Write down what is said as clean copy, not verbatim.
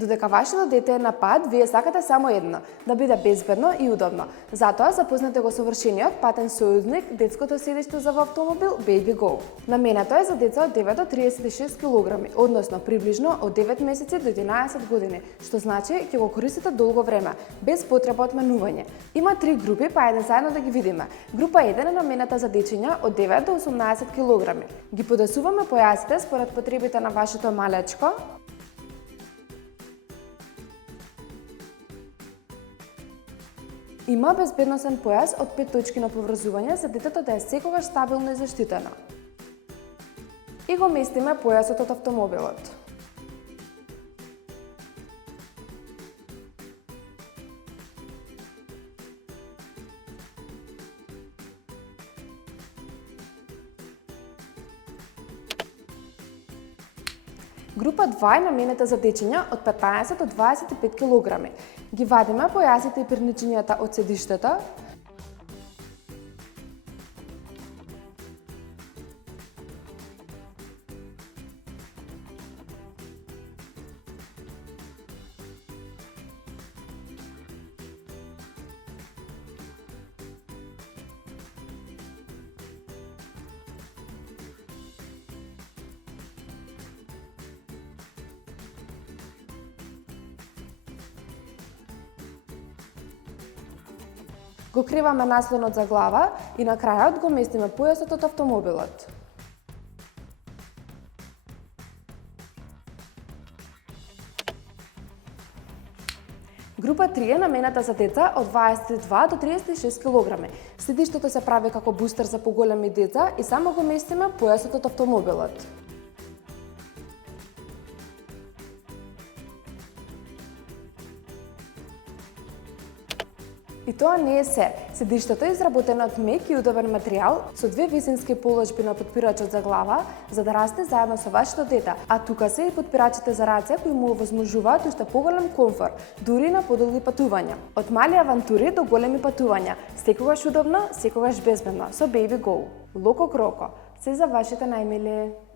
Додека вашето дете е на пат, вие сакате само едно – да биде безбедно и удобно. Затоа запознате го со вршениот патен сојузник, детското седиште за во автомобил BabyGo. Наменето е за деца од 9 до 36 кг, односно приближно од 9 месеци до 11 години, што значи ќе го користите долго време, без потреба од менување. Има 3 групи, па ајде заедно да ги видиме. Група 1 е наменета за дечиња од 9 до 18 кг. Ги подесуваме појасите според потребите на вашето малечко. Има безбедносен појас од 5 точки на поврзување за детето да е секогаш стабилно и заштитено. И го местиме појасот од автомобилот. Група 2 е наменета за дечиња од 15 до 25 кг. Ги вадиме појасите и перничињата од седиштето. Го криваме наслонот за глава и на крајот го местиме појасот од автомобилот. Група 3 е наменета за деца од 22 до 36 кг. Седиштето се прави како бустер за поголеми деца и само го местиме појасот од автомобилот. И тоа не е се. Седиштето е изработено од мек и удобен материјал со 2 висински положби на подпирачот за глава за да расте заедно со вашето дете, а тука се и подпирачите за раце кои му овозможуваат уште поголем комфор, дури на подолги патувања. Од мали авантури до големи патувања, секогаш удобно, секогаш безбедно со BabyGo. Локо Кроко, се за вашите најмили.